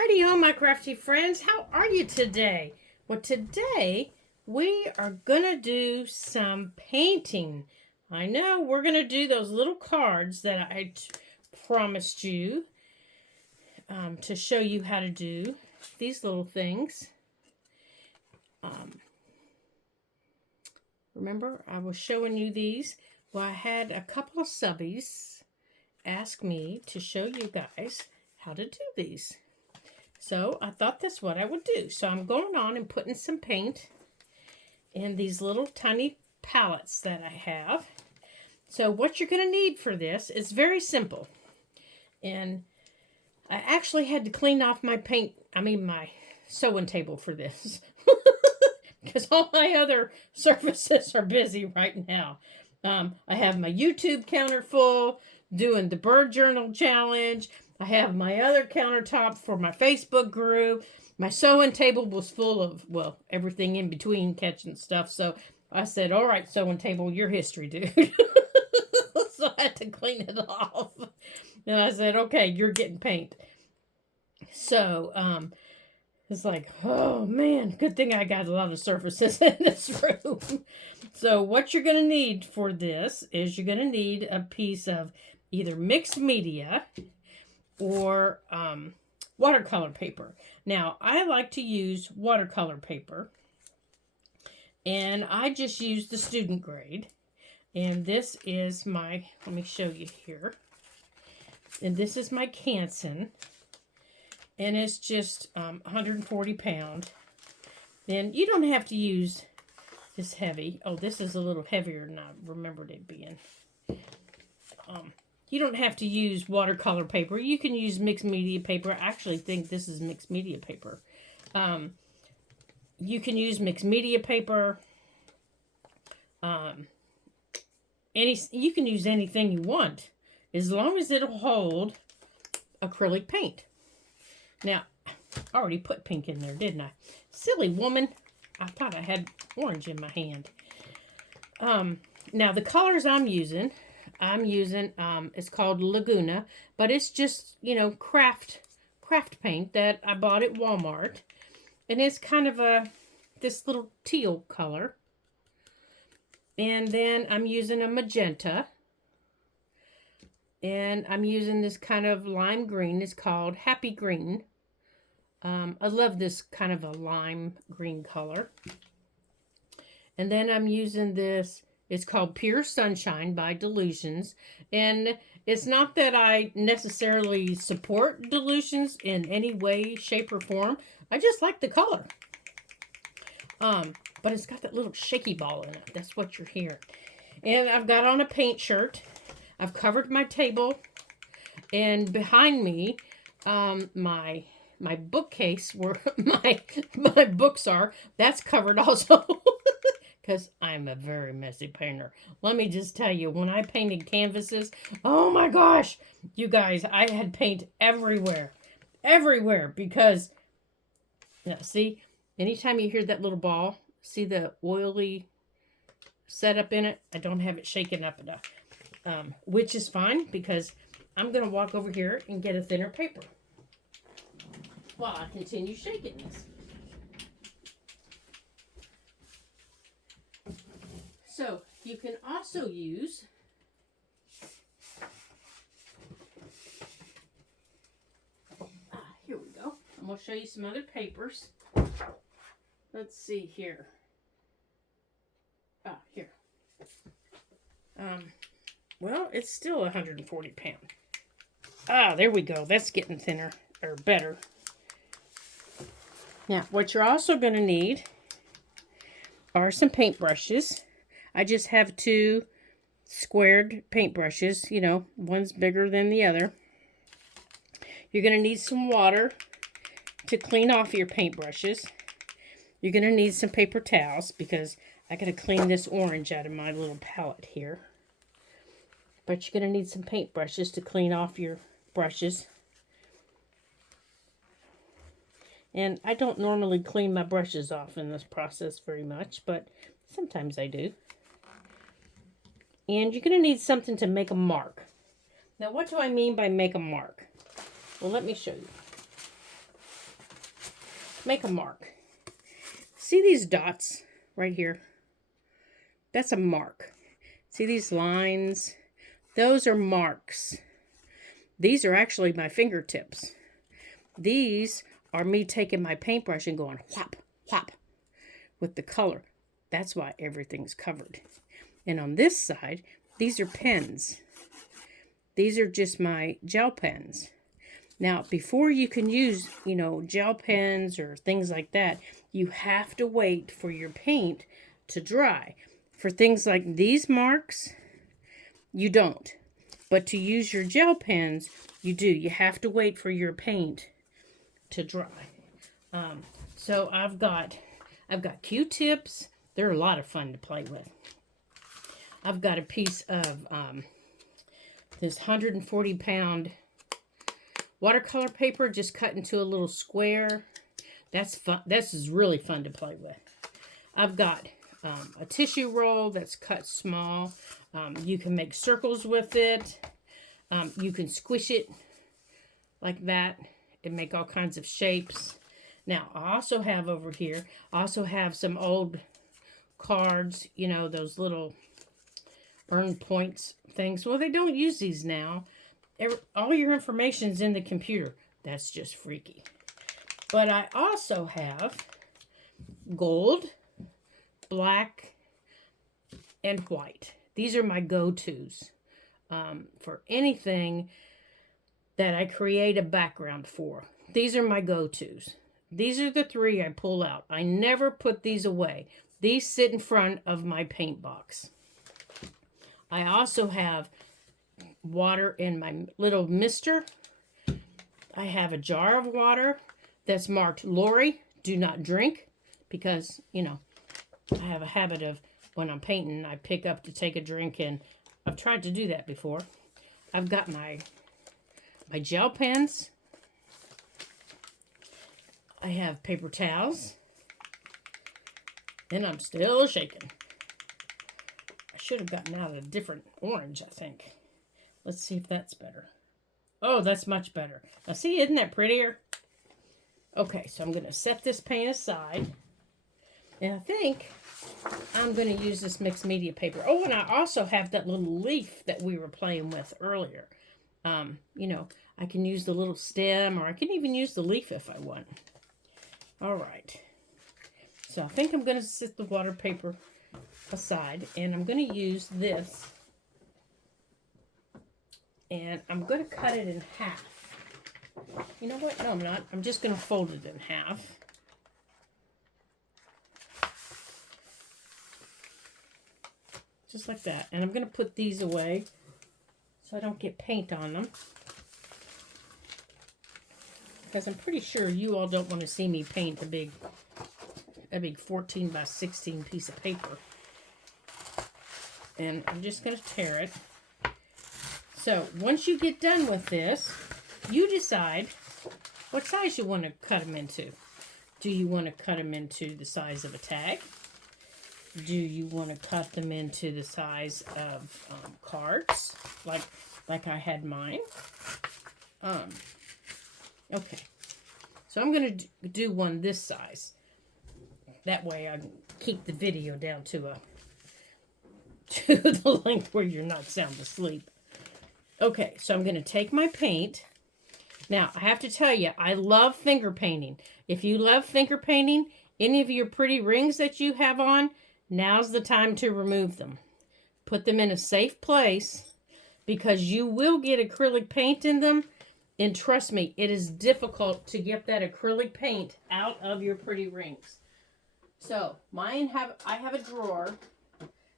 Heidi ho, my crafty friends. How are you today? Well, today we are going to do some painting. I know we're going to do those little cards that I promised you to show you how to do these little things. Remember, I was showing you these. Well, I had a couple of subbies ask me to show you guys how to do these. So I thought that's what I would do. So I'm going on and putting some paint in these little tiny palettes that I have. So what you're going to need for this is very simple. And I actually had to clean off my my sewing table for this. Because all my other surfaces are busy right now. I have my YouTube counter full, doing the Bird Journal Challenge. I have my other countertop for my Facebook group. My sewing table was full of, well, everything in between catching stuff. So I said, all right, sewing table, your history, dude. So I had to clean it off. And I said, okay, you're getting paint. So, it's like, oh man, good thing I got a lot of surfaces in this room. So what you're going to need for this is you're going to need a piece of either mixed media or watercolor paper. Now, I like to use watercolor paper. And I just use the student grade. And this is my, let me show you here. And this is my Canson. And it's just 140 pound. And you don't have to use this heavy. Oh, this is a little heavier than I remembered it being. You don't have to use watercolor paper. You can use mixed media paper. I actually think this is mixed media paper. You can use mixed media paper. You can use anything you want, as long as it'll hold acrylic paint. Now, I already put pink in there, didn't I? Silly woman. I thought I had orange in my hand. Now, the colors I'm using, it's called Laguna, but it's just, craft paint that I bought at Walmart. And it's kind of this little teal color. And then I'm using a magenta. And I'm using this kind of lime green. It's called Happy Green. I love this kind of a lime green color. And then I'm using this. It's called Pure Sunshine by Delusions. And it's not that I necessarily support Delusions in any way, shape, or form. I just like the color. But it's got that little shaky ball in it. That's what you're hearing. And I've got on a paint shirt. I've covered my table, and behind me, my bookcase where my books are, that's covered also, because I'm a very messy painter. Let me just tell you, when I painted canvases, oh my gosh, you guys, I had paint everywhere, because, see, anytime you hear that little ball, see the oily setup in it, I don't have it shaken up enough. Which is fine, because I'm going to walk over here and get a thinner paper while I continue shaking this. So you can also use here we go. I'm going to show you some other papers. Let's see here. Here. Well, it's still 140 pound. There we go. That's getting thinner, or better. Now, what you're also going to need are some paintbrushes. I just have two squared paintbrushes. One's bigger than the other. You're going to need some water to clean off your paintbrushes. You're going to need some paper towels, because I got to clean this orange out of my little palette here. But you're going to need some paintbrushes to clean off your brushes. And I don't normally clean my brushes off in this process very much, but sometimes I do. And you're going to need something to make a mark. Now, what do I mean by make a mark? Well, let me show you. make a mark. See these dots right here? That's a mark. See these lines? Those are marks. These are actually my fingertips. These are me taking my paintbrush and going whop, whop with the color. That's why everything's covered. And on this side, these are pens. These are just my gel pens. Now, before you can use, gel pens or things like that, you have to wait for your paint to dry. For things like these marks, you don't. But to use your gel pens, you do. You have to wait for your paint to dry. So I've got Q-tips. They're a lot of fun to play with. I've got a piece of this 140-pound watercolor paper just cut into a little square. That's fun. This is really fun to play with. I've got a tissue roll that's cut small. You can make circles with it. You can squish it like that and make all kinds of shapes. Now, I also have over here, some old cards, those little earn points things. Well, they don't use these now. All your information's in the computer. That's just freaky. But I also have gold, black, and white. These are my go-tos for anything that I create a background for. These are my go-tos. These are the three I pull out. I never put these away. These sit in front of my paint box. I also have water in my little mister. I have a jar of water that's marked Lori, do not drink, because, I have a habit of when I'm painting, I pick up to take a drink, and I've tried to do that before. I've got my gel pens. I have paper towels. And I'm still shaking. I should have gotten out a different orange, I think. Let's see if that's better. Oh, that's much better. Now see, isn't that prettier? Okay, so I'm going to set this paint aside. And I think I'm going to use this mixed media paper. Oh, and I also have that little leaf that we were playing with earlier. I can use the little stem, or I can even use the leaf if I want. All right. So I think I'm going to set the water paper aside, and I'm going to use this. And I'm going to cut it in half. You know what? No, I'm not. I'm just going to fold it in half. Just like that. And I'm going to put these away so I don't get paint on them. Because I'm pretty sure you all don't want to see me paint a big 14 by 16 piece of paper. And I'm just going to tear it. So once you get done with this, you decide what size you want to cut them into. Do you want to cut them into the size of a tag? Do you want to cut them into the size of cards, like I had mine? Okay. So I'm going to do one this size. That way I can keep the video down to the length where you're not sound asleep. Okay, so I'm going to take my paint. Now, I have to tell you, I love finger painting. If you love finger painting, any of your pretty rings that you have on, now's the time to remove them. Put them in a safe place, because you will get acrylic paint in them. And trust me, it is difficult to get that acrylic paint out of your pretty rings. So, I have a drawer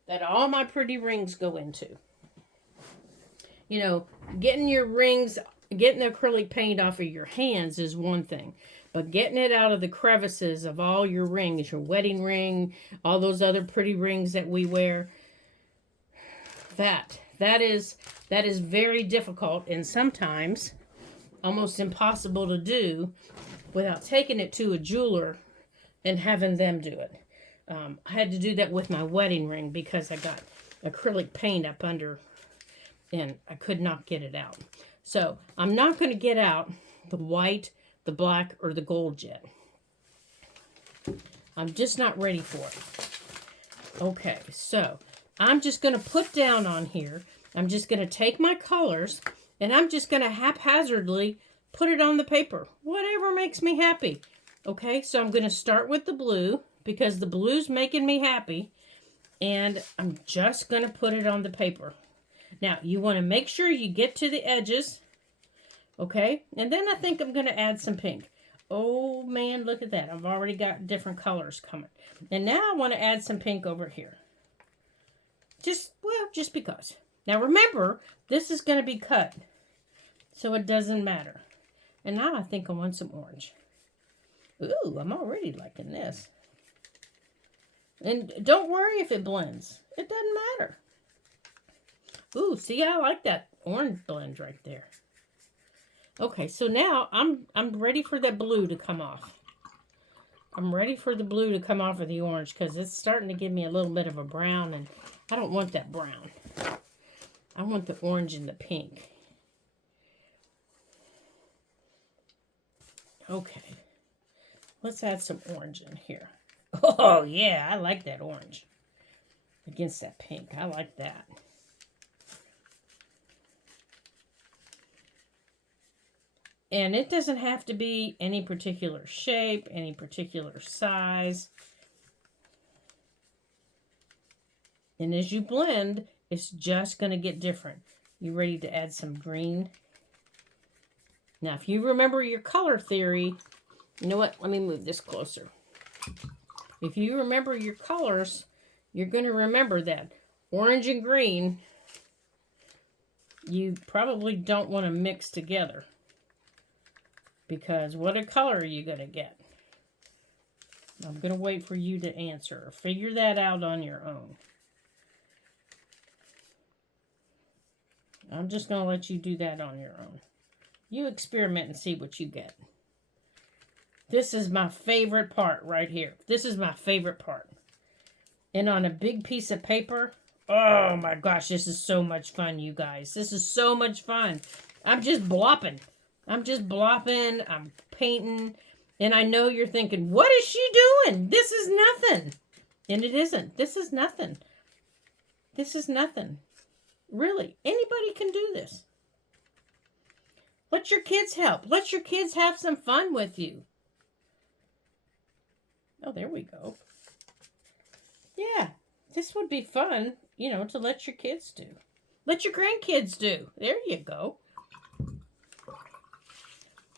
that all my pretty rings go into. Getting your rings, getting the acrylic paint off of your hands is one thing. But getting it out of the crevices of all your rings, your wedding ring, all those other pretty rings that we wear, that is very difficult, and sometimes almost impossible to do without taking it to a jeweler and having them do it. I had to do that with my wedding ring because I got acrylic paint up under and I could not get it out. So I'm not going to get out the white, the black, or the gold yet. I'm just not ready for it. Okay, so I'm just going to put down on here. I'm just going to take my colors and I'm just going to haphazardly put it on the paper. Whatever makes me happy. Okay, so I'm going to start with the blue because the blue's making me happy. And I'm just going to put it on the paper. Now, you want to make sure you get to the edges. Okay, and then I think I'm going to add some pink. Oh man, look at that. I've already got different colors coming. And now I want to add some pink over here. Just because. Now remember, this is going to be cut. So it doesn't matter. And now I think I want some orange. Ooh, I'm already liking this. And don't worry if it blends. It doesn't matter. Ooh, see, I like that orange blend right there. Okay, so now I'm ready for that blue to come off. I'm ready for the blue to come off of the orange because it's starting to give me a little bit of a brown, and I don't want that brown. I want the orange and the pink. Okay, let's add some orange in here. Oh, yeah, I like that orange against that pink. I like that. And it doesn't have to be any particular shape, any particular size. And as you blend, it's just going to get different. You ready to add some green? Now, if you remember your color theory, you know what? Let me move this closer. If you remember your colors, you're going to remember that orange and green, you probably don't want to mix together. Because what color are you going to get? I'm going to wait for you to answer. Figure that out on your own. I'm just going to let you do that on your own. You experiment and see what you get. This is my favorite part right here. This is my favorite part. And on a big piece of paper, oh my gosh, this is so much fun, you guys. This is so much fun. I'm just blopping. I'm painting, and I know you're thinking, what is she doing? This is nothing. And it isn't. This is nothing. This is nothing. Really, anybody can do this. Let your kids help. Let your kids have some fun with you. Oh, there we go. Yeah, this would be fun, you know, to let your kids do. Let your grandkids do. There you go.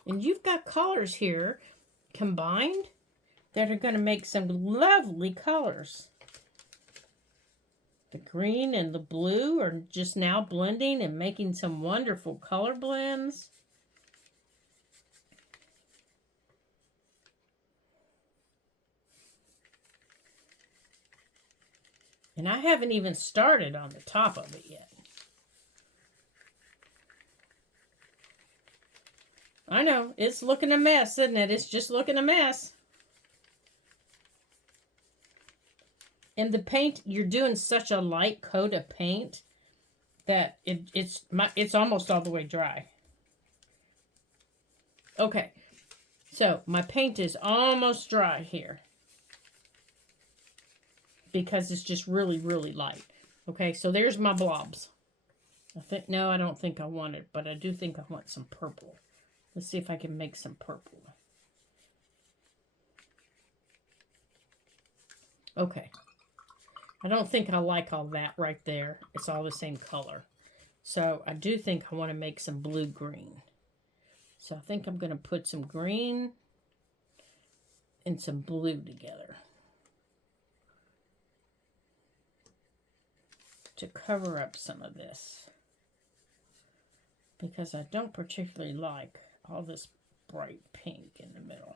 And you've got colors here combined that are going to make some lovely colors. The green and the blue are just now blending and making some wonderful color blends. And I haven't even started on the top of it yet. I know, it's looking a mess, isn't it? It's just looking a mess. And the paint, you're doing such a light coat of paint that it's almost all the way dry. Okay, so my paint is almost dry here because it's just really, really light. Okay, so there's my blobs. No, I don't think I want it, but I do think I want some purple. Let's see if I can make some purple. Okay. I don't think I like all that right there. It's all the same color. So I do think I want to make some blue-green. So I think I'm going to put some green and some blue together to cover up some of this, because I don't particularly like all this bright pink in the middle.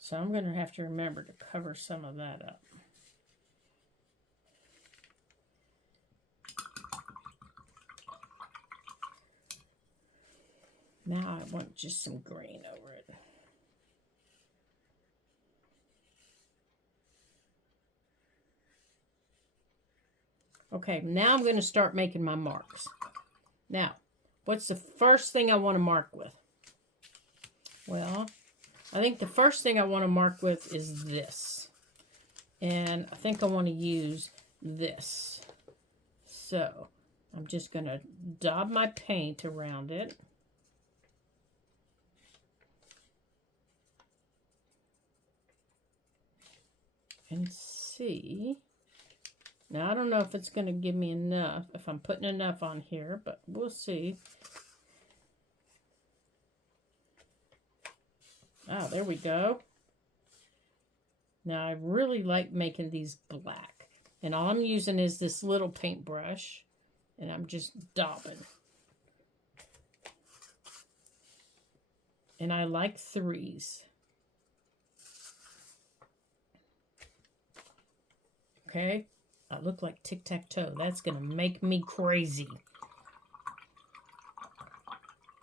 So I'm going to have to remember to cover some of that up. Now I want just some green over it. Okay, now I'm going to start making my marks. Now, what's the first thing I want to mark with? Well, I think the first thing I want to mark with is this. And I think I want to use this. So I'm just going to dab my paint around it. And see. Now I don't know if it's going to give me enough, if I'm putting enough on here, but we'll see. Oh, there we go. Now I really like making these black. And all I'm using is this little paintbrush. And I'm just daubing. And I like threes. Okay. I look like tic-tac-toe. That's going to make me crazy.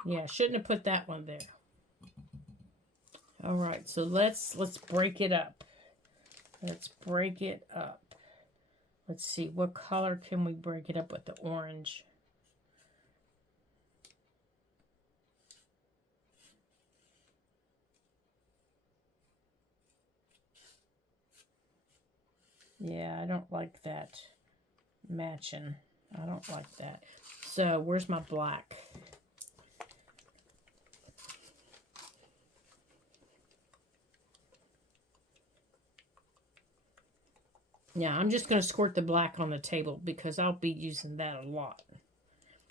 Yeah, shouldn't have put that one there. All right, so let's break it up. Let's break it up. Let's see, what color can we break it up with? The orange. Yeah, I don't like that matching. I don't like that. So, where's my black? Yeah, I'm just going to squirt the black on the table because I'll be using that a lot.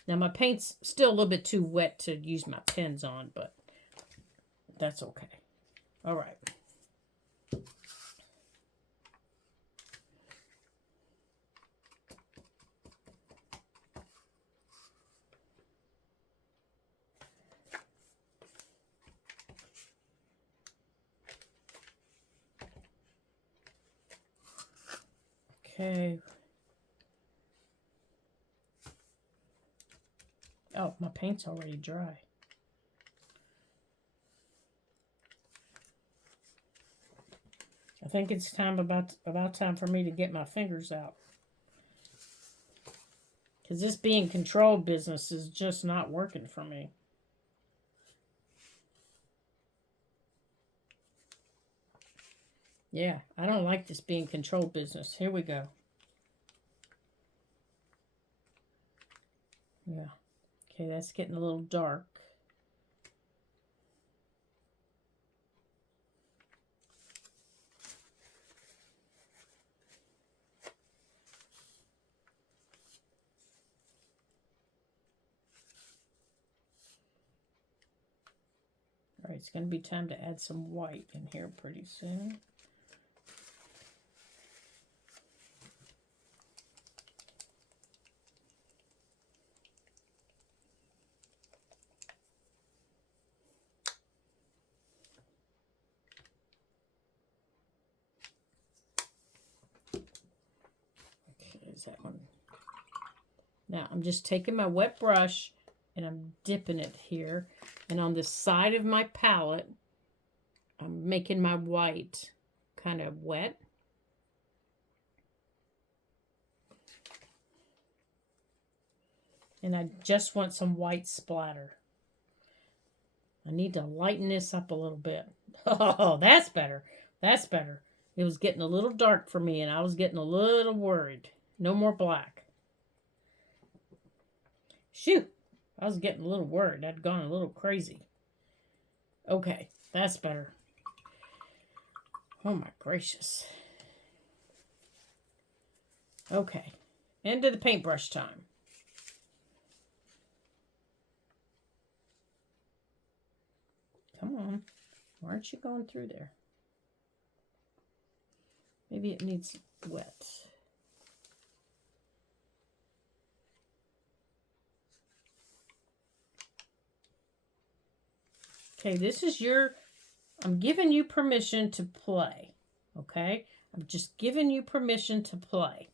Now, my paint's still a little bit too wet to use my pens on, but that's okay. All right. Okay. Oh, my paint's already dry. I think it's time about time for me to get my fingers out. Because this being controlled business is just not working for me. Yeah, I don't like this being controlled business. Here we go. Yeah. Okay, that's getting a little dark. All right, it's going to be time to add some white in here pretty soon. That one. Now I'm just taking my wet brush and I'm dipping it here, and on the side of my palette I'm making my white kind of wet. And I just want some white splatter. I need to lighten this up a little bit. Oh, that's better. That's better. It was getting a little dark for me and I was getting a little worried. No more black. Shoot, I was getting a little worried. I'd gone a little crazy. Okay, that's better. Oh my gracious. Okay, end of the paintbrush time. Come on, why aren't you going through there? Maybe it needs wet. Okay, this is I'm giving you permission to play. Okay? I'm just giving you permission to play.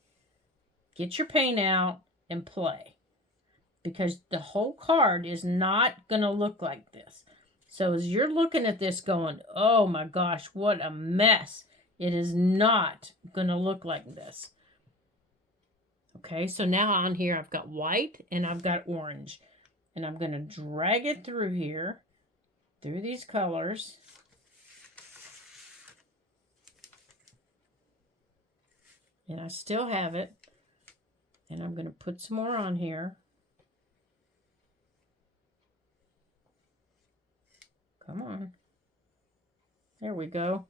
Get your paint out and play. Because the whole card is not going to look like this. So as you're looking at this going, oh my gosh, what a mess. It is not going to look like this. Okay, so now on here I've got white and I've got orange. And I'm going to drag it through here, through these colors. And I still have it. And I'm going to put some more on here. Come on. There we go.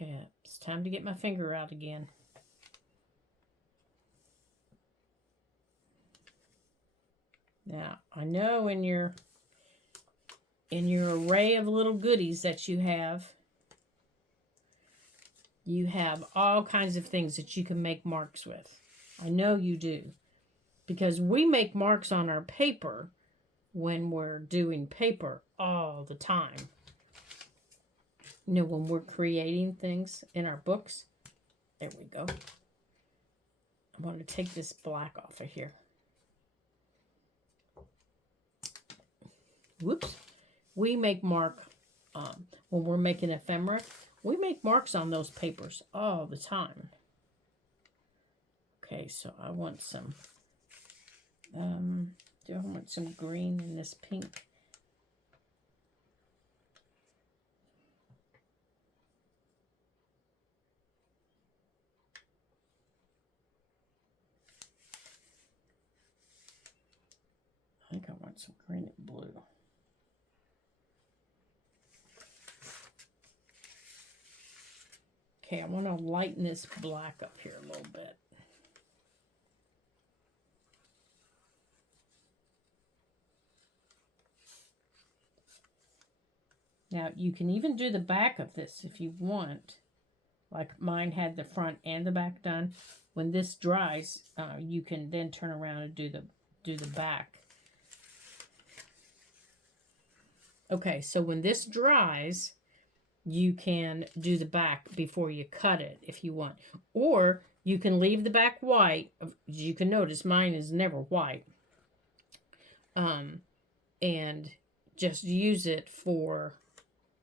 Okay, it's time to get my finger out again. Now, I know in your array of little goodies that you have all kinds of things that you can make marks with. I know you do. Because we make marks on our paper when we're doing paper all the time. You know, when we're creating things in our books. There we go. I want to take this black off of here. Whoops. We make mark when we're making ephemera. We make marks on those papers all the time. Okay, so I want some, do I want some green in this pink? I think I want some green and blue. Okay, I want to lighten this black up here a little bit. Now, you can even do the back of this if you want. Like mine had the front and the back done. When this dries, you can then turn around and do the back. Okay, so when this dries, you can do the back before you cut it if you want. Or you can leave the back white. You can notice mine is never white. And just use it for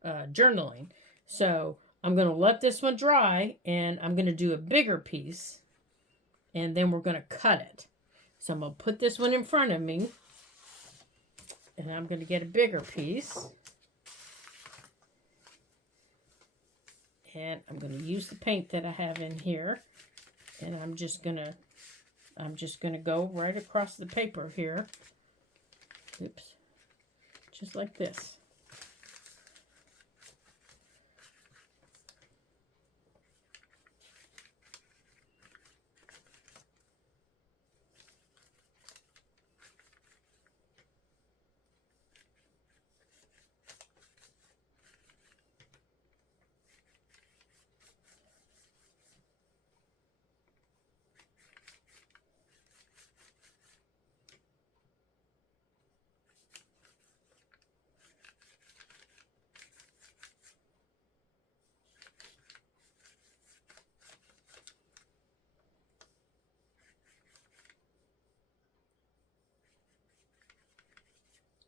journaling. So I'm going to let this one dry, and I'm going to do a bigger piece, and then we're going to cut it. So I'm going to put this one in front of me, and I'm going to get a bigger piece. And I'm going to use the paint that I have in here, and I'm just going to go right across the paper here. Oops. Just like this.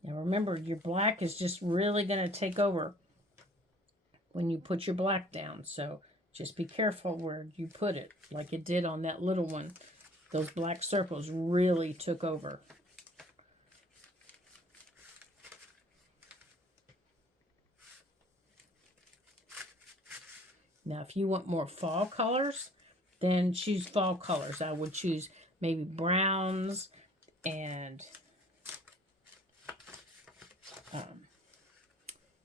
Now remember, your black is just really going to take over when you put your black down. So just be careful where you put it, like it did on that little one. Those black circles really took over. Now, if you want more fall colors, then choose fall colors. I would choose maybe browns and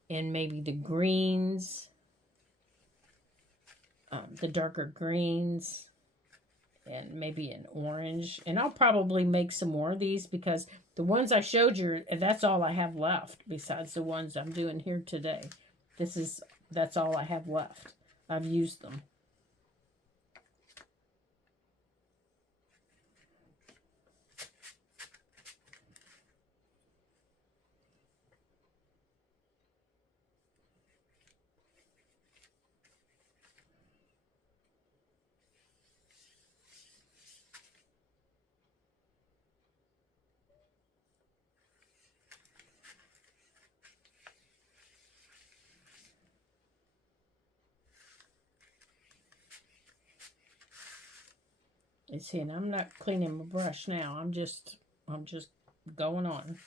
maybe the greens, the darker greens, and maybe an orange. And I'll probably make some more of these because the ones I showed you, that's all I have left besides the ones I'm doing here today. That's all I have left. I've used them. You see, and I'm not cleaning my brush now. I'm just going on.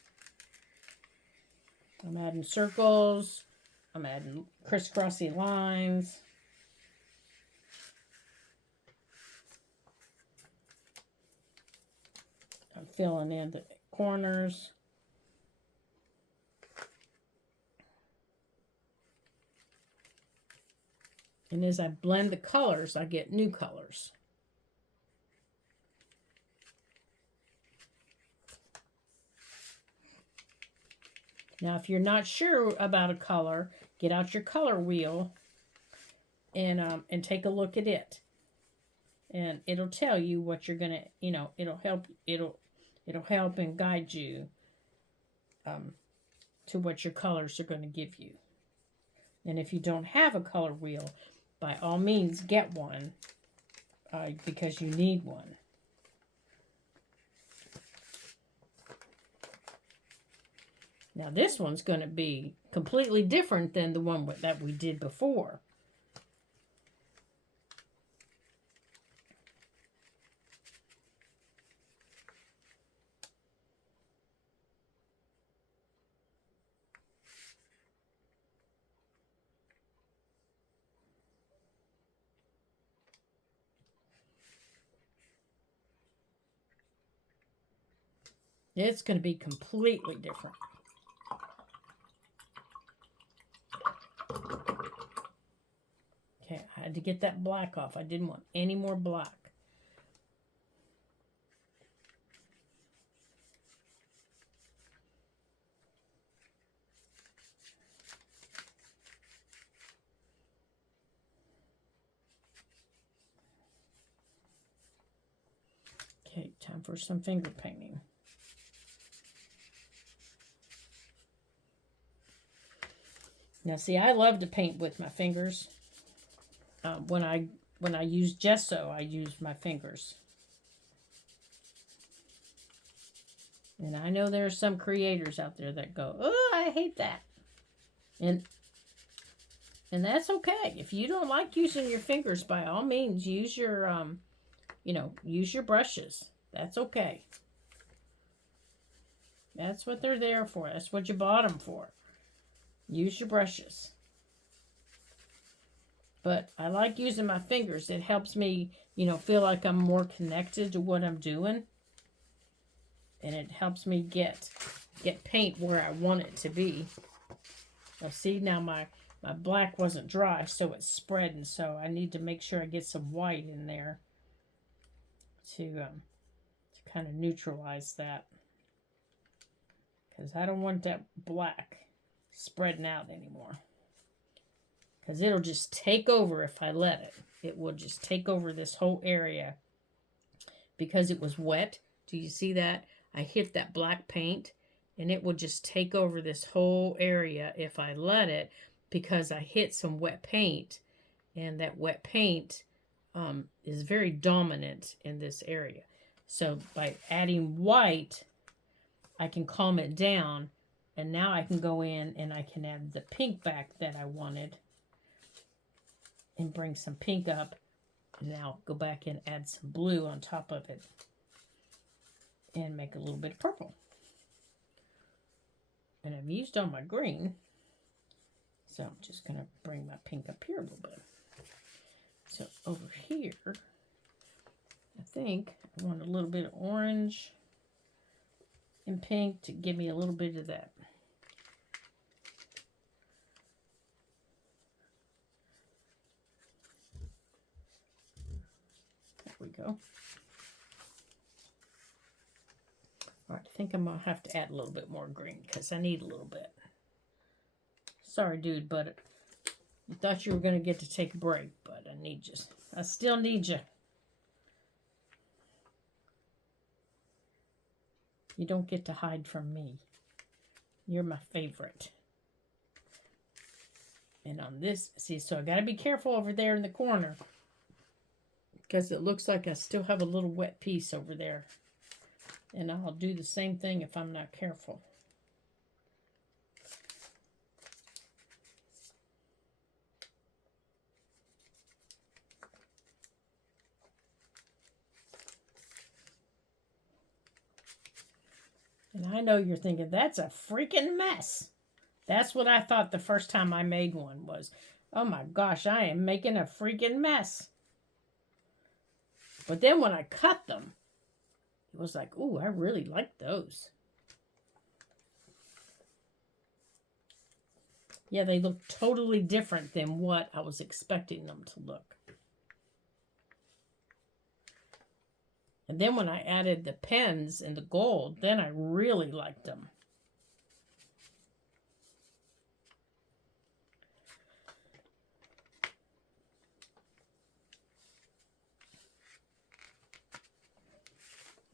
I'm adding circles. I'm adding crisscrossy lines. I'm filling in the corners. And as I blend the colors, I get new colors. Now, if you're not sure about a color, get out your color wheel and take a look at it. And it'll tell you what you're gonna, it'll help and guide you to what your colors are going to give you. And if you don't have a color wheel, by all means get one because you need one. Now this one's going to be completely different than the one that we did before. It's going to be completely different. Okay, I had to get that black off. I didn't want any more black. Okay, time for some finger painting. Now, see, I love to paint with my fingers. When I use gesso, I use my fingers. And I know there are some creators out there that go, "Oh, I hate that," and that's okay. If you don't like using your fingers, by all means, use your use your brushes. That's okay. That's what they're there for. That's what you bought them for. Use your brushes. But I like using my fingers. It helps me, feel like I'm more connected to what I'm doing. And it helps me get paint where I want it to be. Now see, now my black wasn't dry, so it's spreading. So I need to make sure I get some white in there to kind of neutralize that. Because I don't want that black spreading out anymore. Because it'll just take over if I let it. It will just take over this whole area. Because it was wet. Do you see that? I hit that black paint. And it will just take over this whole area if I let it. Because I hit some wet paint. And that wet paint is very dominant in this area. So by adding white, I can calm it down. And now I can go in and I can add the pink back that I wanted. And bring some pink up. And now go back and add some blue on top of it. And make a little bit of purple. And I've used all my green. So I'm just going to bring my pink up here a little bit. So over here, I think I want a little bit of orange and pink to give me a little bit of that. There we go. All right, I think I'm going to have to add a little bit more green because I need a little bit. Sorry, dude, but you thought you were going to get to take a break, but I need you. I still need you. You don't get to hide from me. You're my favorite. And on this, see, so I got to be careful over there in the corner. Because it looks like I still have a little wet piece over there. And I'll do the same thing if I'm not careful. And I know you're thinking, that's a freaking mess. That's what I thought the first time I made one was, oh my gosh, I am making a freaking mess. But then when I cut them, it was like, ooh, I really like those. Yeah, they look totally different than what I was expecting them to look. And then when I added the pens and the gold, then I really liked them.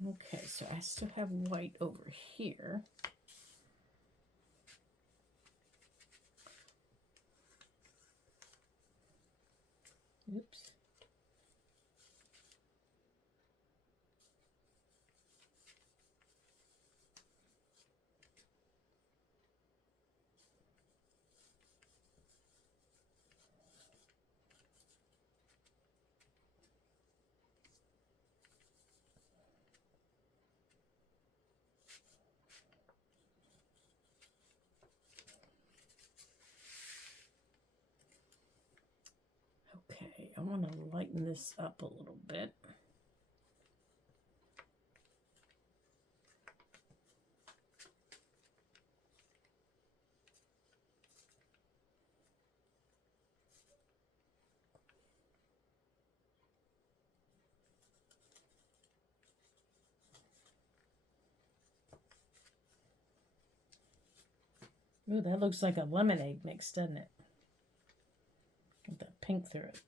Okay, so I still have white over here. Oops. Okay, I want to lighten this up a little bit. Ooh, that looks like a lemonade mix, doesn't it? With that pink through it.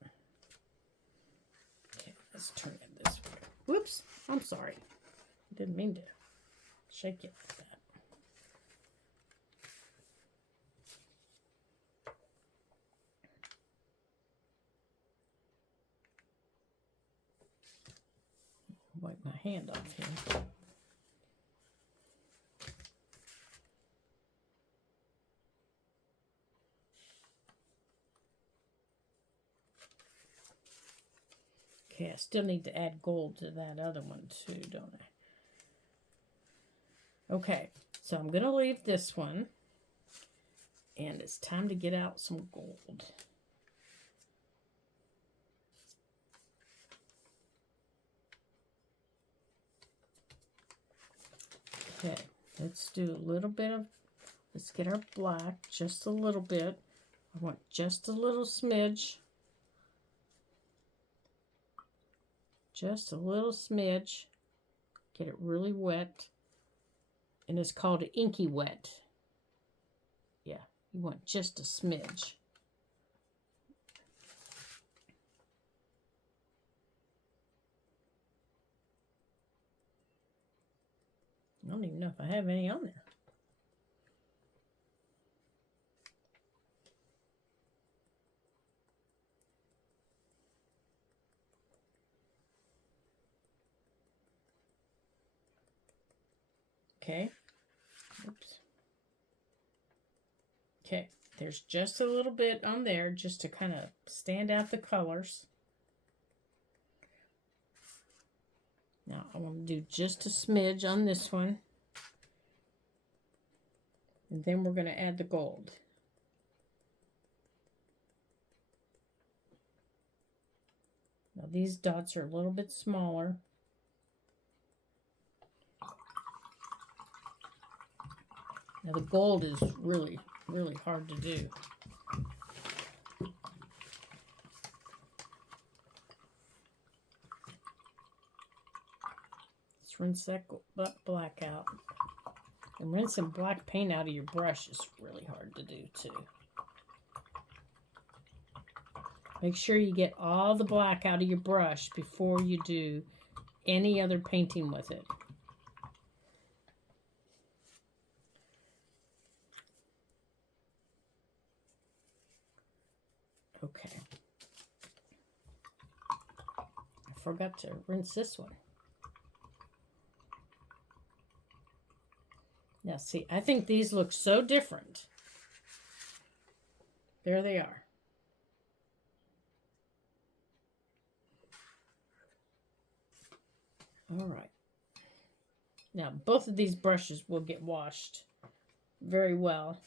Okay, let's turn it this way. Whoops, I'm sorry. I didn't mean to shake it like that. Wipe my hand off here. Okay, I still need to add gold to that other one too, don't I? Okay, so I'm going to leave this one. And it's time to get out some gold. Okay, let's do a little bit of, let's get our black, just a little bit. I want just a little smidge. Just a little smidge. Get it really wet. And it's called inky wet. Yeah, you want just a smidge. I don't even know if I have any on there. Okay. Oops. Okay, there's just a little bit on there just to kind of stand out the colors. Now I want to do just a smidge on this one. And then we're going to add the gold. Now these dots are a little bit smaller. Now the gold is really, really hard to do. Let's rinse that black out. And rinsing black paint out of your brush is really hard to do too. Make sure you get all the black out of your brush before you do any other painting with it. Okay. I forgot to rinse this one. Now see, I think these look so different. There they are. All right. Now, both of these brushes will get washed very well.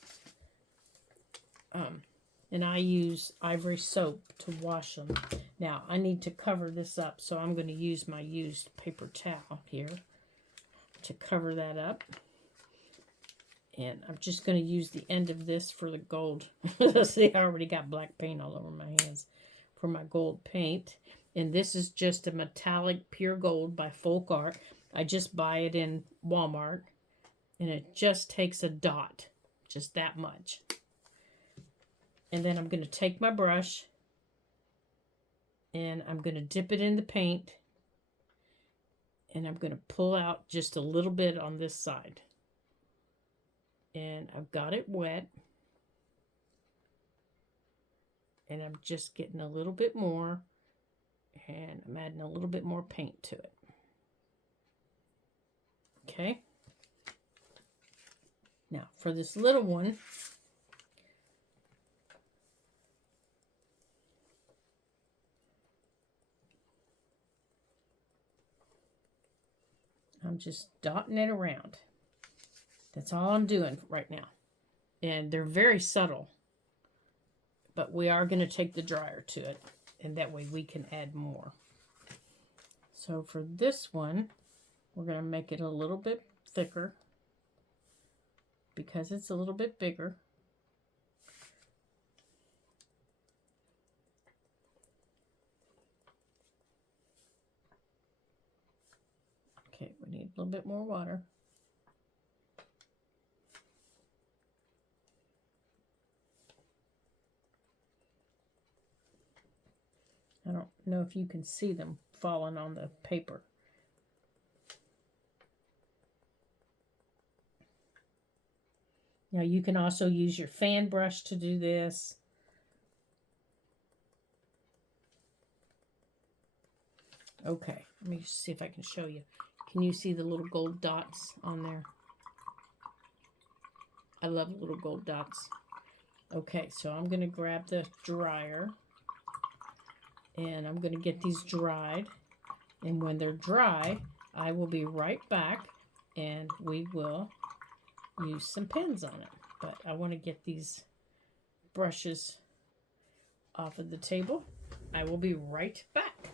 And I use Ivory soap to wash them. Now, I need to cover this up, so I'm going to use my used paper towel here to cover that up. And I'm just going to use the end of this for the gold. See, I already got black paint all over my hands for my gold paint. And this is just a metallic pure gold by Folk Art. I just buy it in Walmart. And it just takes a dot. Just that much. And then I'm going to take my brush. And I'm going to dip it in the paint. And I'm going to pull out just a little bit on this side. And I've got it wet. And I'm just getting a little bit more. And I'm adding a little bit more paint to it. Okay. Now, for this little one, I'm just dotting it around. That's all I'm doing right now. And they're very subtle. But we are going to take the dryer to it. And that way we can add more. So for this one, we're going to make it a little bit thicker. Because it's a little bit bigger. Okay, we need a little bit more water. I don't know if you can see them falling on the paper. Now you can also use your fan brush to do this. Okay, let me see if I can show you. Can you see the little gold dots on there? I love little gold dots. Okay, so I'm going to grab the dryer. And I'm going to get these dried. And when they're dry, I will be right back. And we will use some pens on it. But I want to get these brushes off of the table. I will be right back.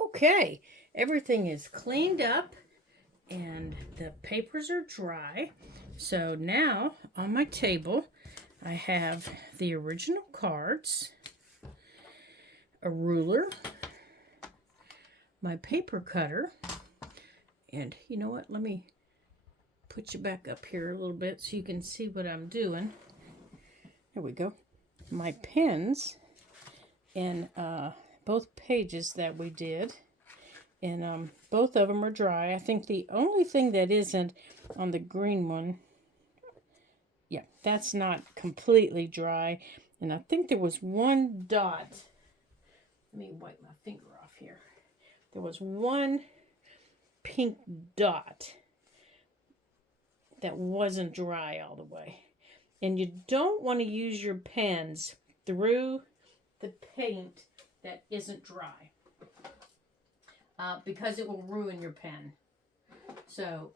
Okay, everything is cleaned up. And the papers are dry. So now, on my table, I have the original cards, a ruler, my paper cutter, and you know what? Let me put you back up here a little bit so you can see what I'm doing. There we go. My pens and both pages that we did, and both of them are dry. I think the only thing that isn't on the green one, yeah, that's not completely dry. And I think there was one dot. Let me wipe my finger off here. There was one pink dot that wasn't dry all the way. And you don't want to use your pens through the paint that isn't dry. Because it will ruin your pen. So,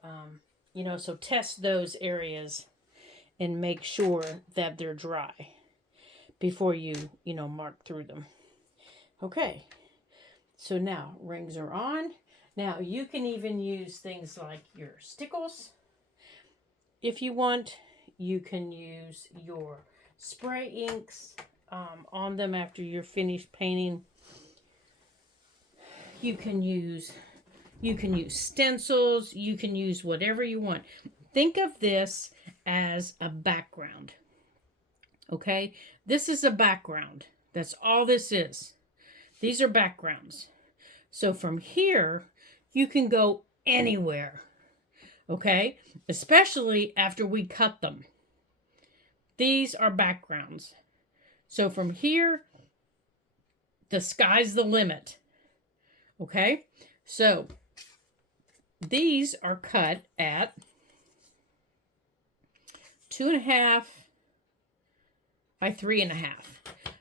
so test those areas and make sure that they're dry before you, mark through them. Okay, so now rings are on. Now you can even use things like your stickles. If you want, you can use your spray inks on them after you're finished painting. You can use stencils. You can use whatever you want. Think of this as a background. Okay? This is a background. That's all this is. These are backgrounds. So from here, you can go anywhere. Okay? Especially after we cut them. These are backgrounds. So from here, the sky's the limit. Okay? So these are cut at 2.5 by 3.5.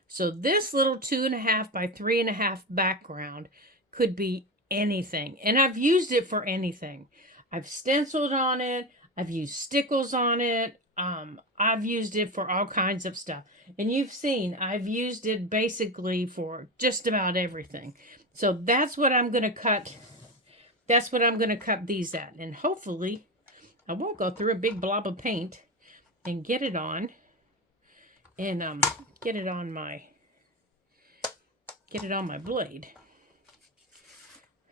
So this little 2.5 by 3.5 background could be anything. And I've used it for anything. I've stenciled on it. I've used stickles on it. I've used it for all kinds of stuff. And you've seen, I've used it basically for just about everything. So that's what I'm going to cut. That's what I'm going to cut these at. And hopefully, I won't go through a big blob of paint and get it on. And get it on my blade.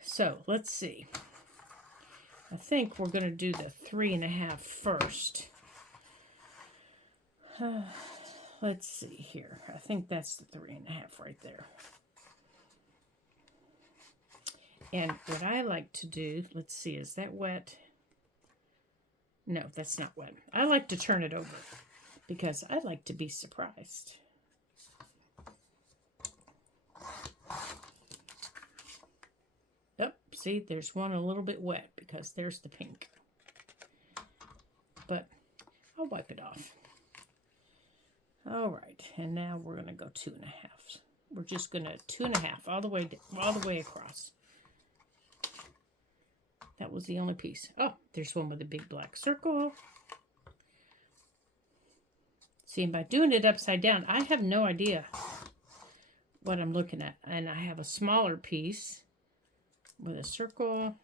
So let's see. I think we're going to do the 3.5 first. Let's see here. I think that's the 3.5 right there. And what I like to do, let's see, is that wet? No, that's not wet. I like to turn it over because I like to be surprised. Oh, see, there's one a little bit wet because there's the pink. But I'll wipe it off. All right, and now we're going to go 2.5. We're just going to 2.5 all the way across. That was the only piece. Oh, there's one with a big black circle. See, and by doing it upside down, I have no idea what I'm looking at. And I have a smaller piece with a circle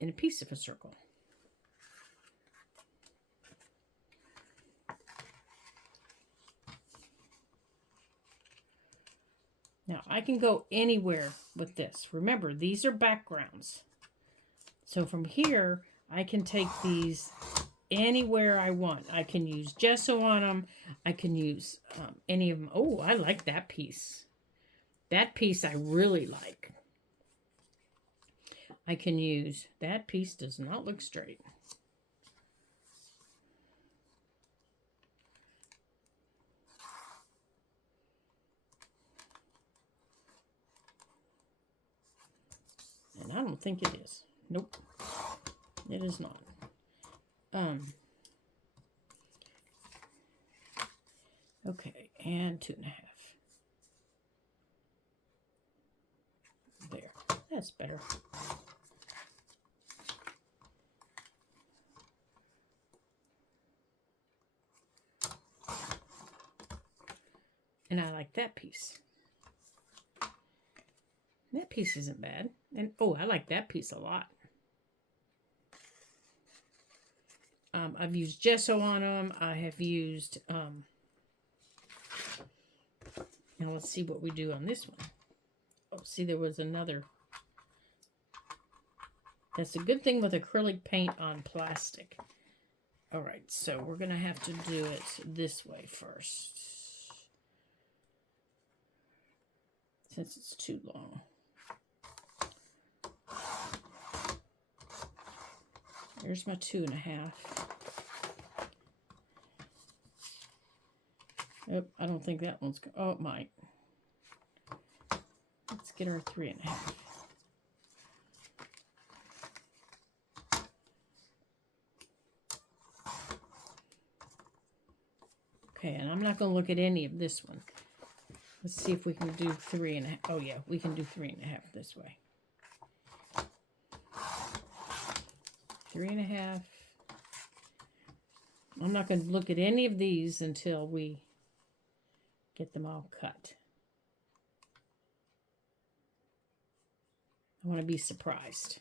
and a piece of a circle. Now, I can go anywhere with this. Remember, these are backgrounds. So from here, I can take these anywhere I want. I can use gesso on them. I can use any of them. Oh, I like that piece. That piece I really like. I can use, that piece does not look straight. And I don't think it is. Nope. It is not. Okay, and 2.5. There. That's better. And I like that piece. That piece isn't bad. And oh, I like that piece a lot. I've used gesso on them. I have used, now let's see what we do on this one. Oh, see, there was another. That's a good thing with acrylic paint on plastic. All right, so we're going to have to do it this way first, since it's too long. There's my 2.5. Oh, I don't think that one's, oh, it might. Let's get our 3.5. Okay, and I'm not going to look at any of this one. Let's see if we can do 3.5. Oh, yeah, we can do 3.5 this way. 3.5. I'm not going to look at any of these until we get them all cut. I want to be surprised.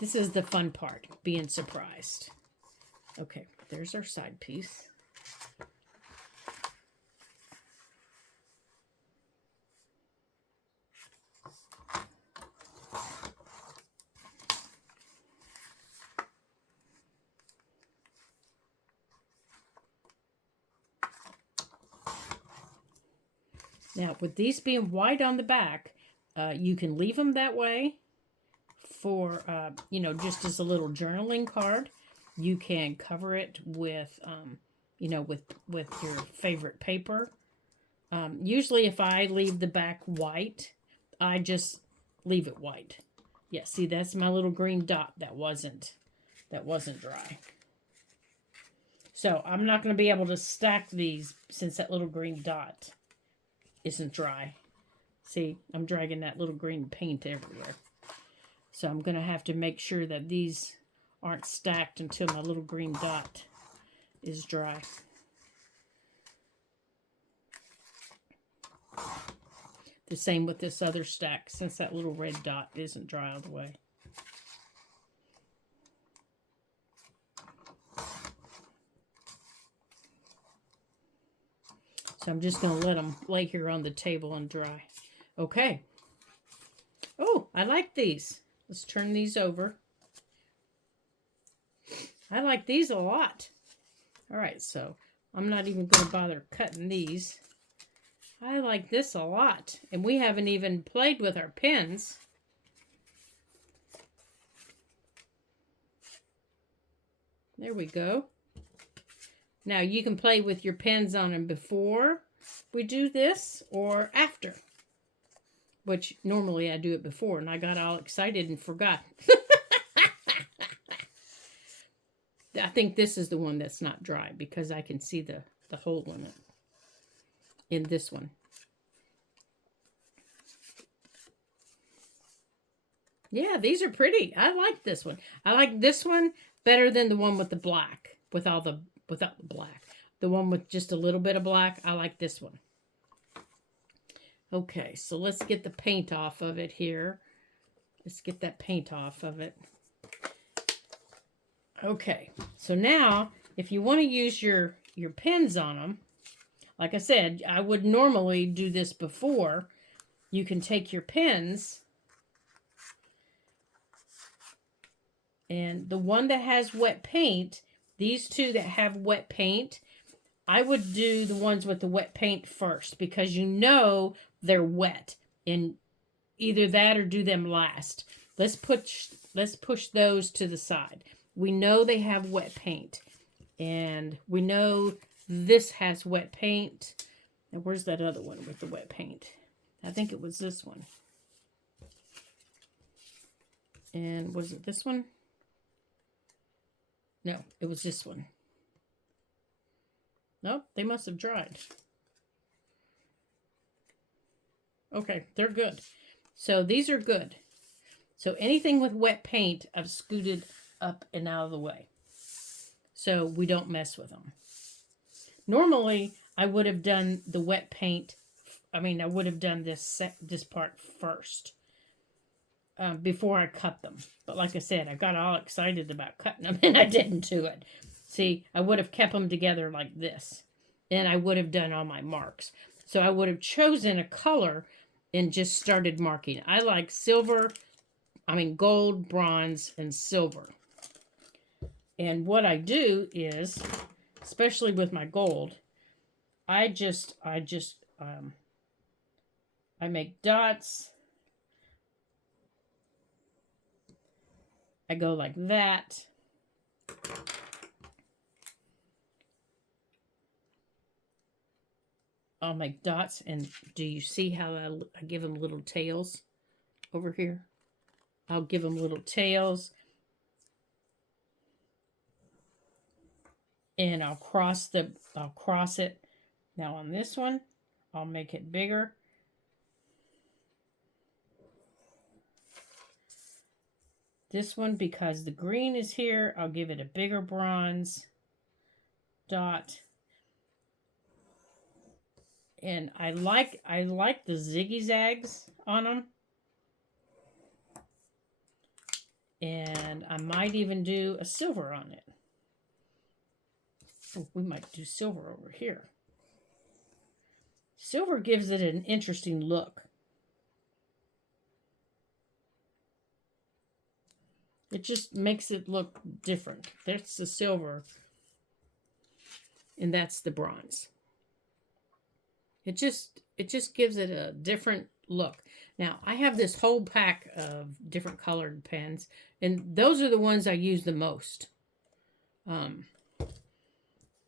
This is the fun part, being surprised. Okay, there's our side piece. Now, with these being white on the back, you can leave them that way for, you know, just as a little journaling card. You can cover it with, you know, with your favorite paper. Usually if I leave the back white, I just leave it white. Yeah, see, that's my little green dot that wasn't dry. So I'm not going to be able to stack these since that little green dot isn't dry. See, I'm dragging that little green paint everywhere. So I'm going to have to make sure that these aren't stacked until my little green dot is dry. The same with this other stack, since that little red dot isn't dry all the way. So I'm just going to let them lay here on the table and dry. Okay. Oh, I like these. Let's turn these over. I like these a lot. All right, so I'm not even going to bother cutting these. I like this a lot. And we haven't even played with our pens. There we go. Now you can play with your pens on them before we do this or after. Which normally I do it before, and I got all excited and forgot. I think this is the one that's not dry because I can see the hole in it. In this one. Yeah, these are pretty. I like this one. I like this one better than the one with the black, without the black. The one with just a little bit of black, I like this one. Okay, so let's get the paint off of it here. Let's get that paint off of it. Okay, so now if you want to use your pens on them, like I said, I would normally do this before. You can take your pens, and the one that has wet paint, these two that have wet paint, I would do the ones with the wet paint first because you know they're wet, and either that or do them last. Let's push those to the side. We know they have wet paint, and we know this has wet paint. And where's that other one with the wet paint? I think it was this one. And was it this one? No, it was this one. Nope, they must have dried. Okay, they're good. So these are good. So anything with wet paint, I've scooted up and out of the way, so we don't mess with them. Normally, I would have done the wet paint. I would have done this part first before I cut them. But like I said, I got all excited about cutting them, and I didn't do it. See, I would have kept them together like this, and I would have done all my marks. So I would have chosen a color and just started marking. I like gold, bronze, and silver. And what I do is, especially with my gold, I make dots. I go like that. I'll make dots, and do you see how I give them little tails over here? I'll give them little tails. And I'll cross it. Now on this one, I'll make it bigger. This one, because the green is here, I'll give it a bigger bronze dot. And I like the zigzags on them. And I might even do a silver on it. Oh, we might do silver over here. Silver gives it an interesting look. It just makes it look different. That's the silver, and that's the bronze. It just gives it a different look. Now, I have this whole pack of different colored pens, and those are the ones I use the most. Out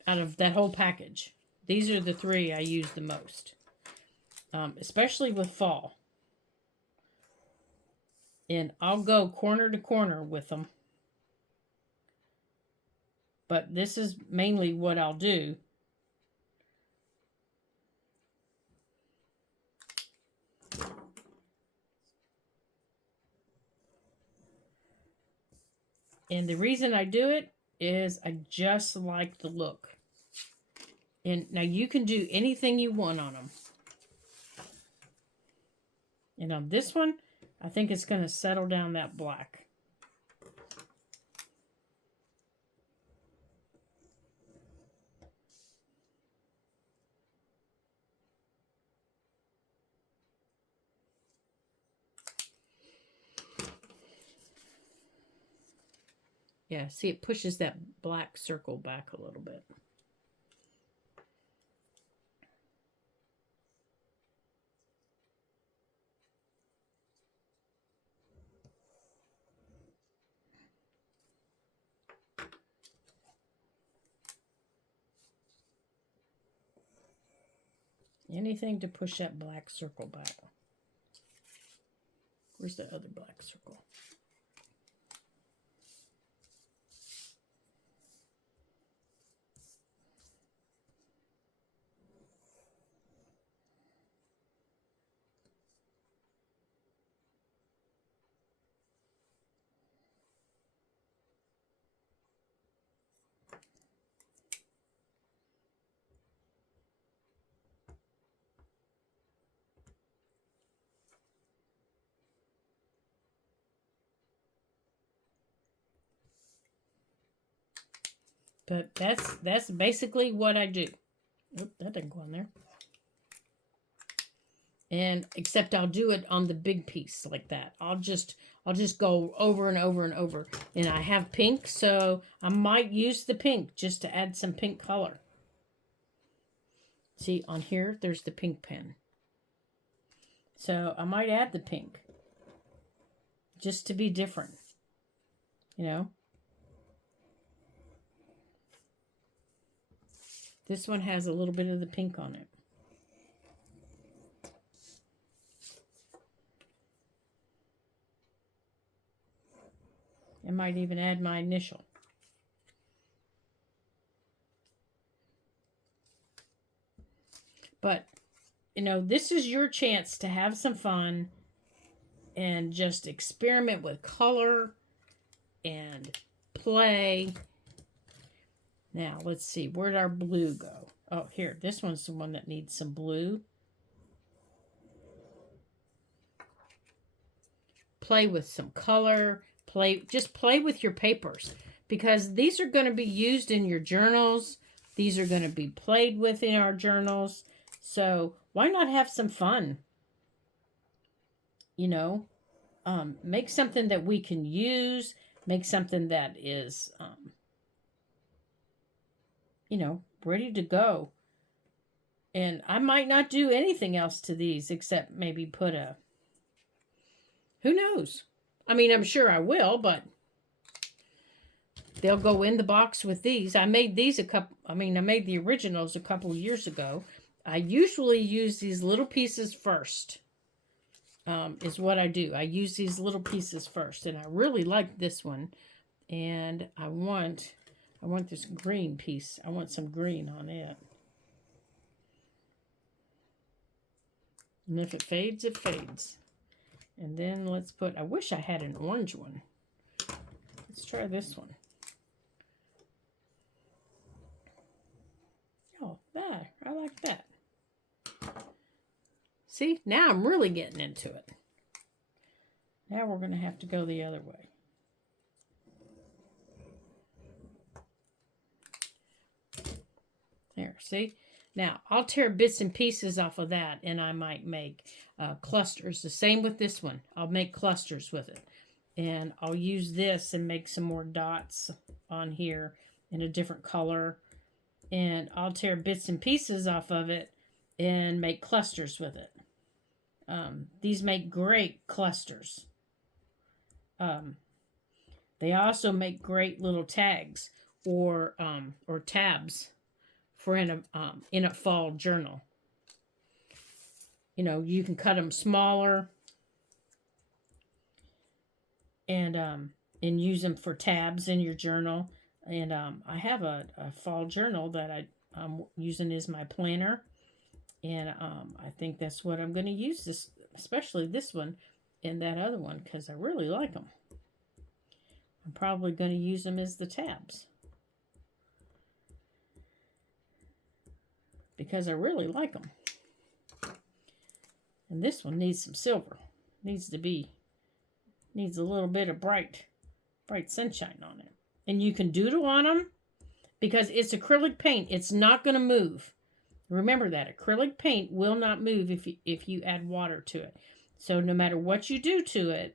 of that whole package, these are the three I use the most, especially with fall. And I'll go corner to corner with them. But this is mainly what I'll do. And the reason I do it is I just like the look. And now you can do anything you want on them. And on this one, I think it's going to settle down that black. Yeah, see, it pushes that black circle back a little bit. Anything to push that black circle back. Where's the other black circle? But that's basically what I do. Oop, that didn't go on there. And except I'll do it on the big piece like that. I'll just go over and over and over. And I have pink, so I might use the pink just to add some pink color. See, on here, there's the pink pen. So I might add the pink just to be different, you know. This one has a little bit of the pink on it. I might even add my initial. But, you know, this is your chance to have some fun and just experiment with color and play. Now, let's see. Where'd our blue go? Oh, here. This one's the one that needs some blue. Play with some color. Just play with your papers. Because these are going to be used in your journals. These are going to be played with in our journals. So, why not have some fun? You know? Make something that we can use. Make something that is... you know, ready to go. And I might not do anything else to these except maybe put a... Who knows? I mean, I'm sure I will, but they'll go in the box with these. I made these I made the originals a couple years ago. I usually use these little pieces first, is what I do. I use these little pieces first, and I really like this one. And I want this green piece. I want some green on it. And if it fades, it fades. And then let's put, I wish I had an orange one. Let's try this one. Oh, there. I like that. See, now I'm really getting into it. Now we're going to have to go the other way. There, see? Now, I'll tear bits and pieces off of that, and I might make clusters. The same with this one. I'll make clusters with it. And I'll use this and make some more dots on here in a different color. And I'll tear bits and pieces off of it and make clusters with it. These make great clusters. They also make great little tags or tabs for in a fall journal. You know, you can cut them smaller and use them for tabs in your journal. And I have a fall journal that I'm using as my planner. And I think that's what I'm going to use this, especially this one and that other one, because I really like them. I'm probably going to use them as the tabs, because I really like them. And this one needs some silver. Needs a little bit of bright sunshine on it. And you can doodle on them because it's acrylic paint. It's not going to move. Remember that. Acrylic paint will not move if you add water to it. So no matter what you do to it,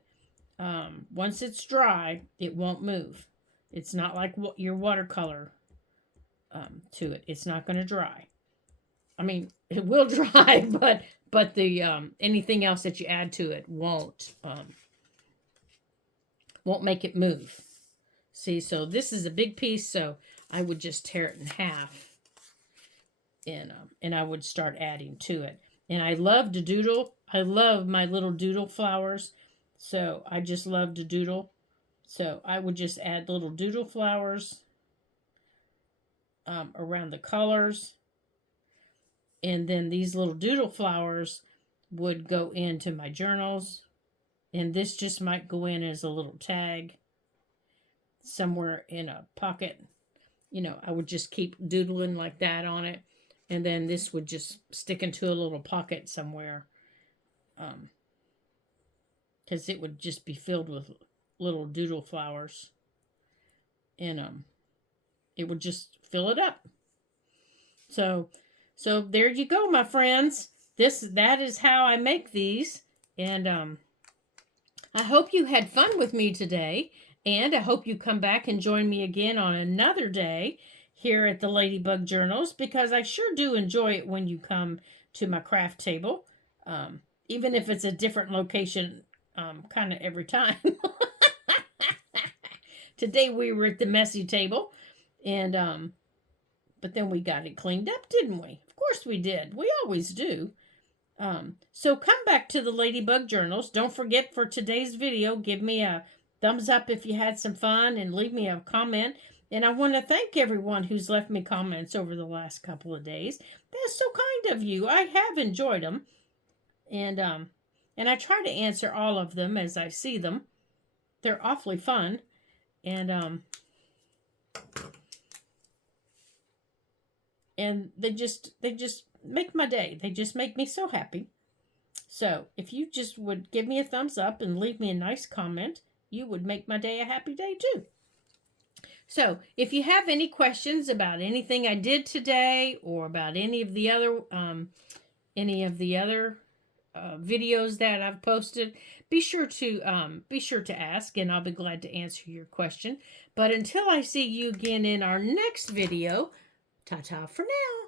once it's dry, it won't move. It's not like your watercolor to it. It's not going to dry. I mean, it will dry, but the anything else that you add to it won't make it move. See, so this is a big piece, so I would just tear it in half, and I would start adding to it. And I love to doodle. I love my little doodle flowers, so I just love to doodle. So I would just add little doodle flowers around the colors. And then these little doodle flowers would go into my journals. And this just might go in as a little tag somewhere in a pocket. You know, I would just keep doodling like that on it. And then this would just stick into a little pocket somewhere. Because it would just be filled with little doodle flowers. And it would just fill it up. So there you go, my friends. That is how I make these. And I hope you had fun with me today. And I hope you come back and join me again on another day here at the Ladybug Journals, because I sure do enjoy it when you come to my craft table. Even if it's a different location kind of every time. Today we were at the messy table. And but then we got it cleaned up, didn't we? Of course we did. We always do. So come back to the Ladybug Journals. Don't forget, for today's video, give me a thumbs up if you had some fun, and leave me a comment. And I want to thank everyone who's left me comments over the last couple of days. That's so kind of you. I have enjoyed them. And I try to answer all of them as I see them. They're awfully fun. And they just make my day. They just make me so happy. So if you just would give me a thumbs up and leave me a nice comment, you would make my day a happy day too. So if you have any questions about anything I did today, or about any of the other videos that I've posted, be sure to ask, and I'll be glad to answer your question. But until I see you again in our next video, ta-ta for now.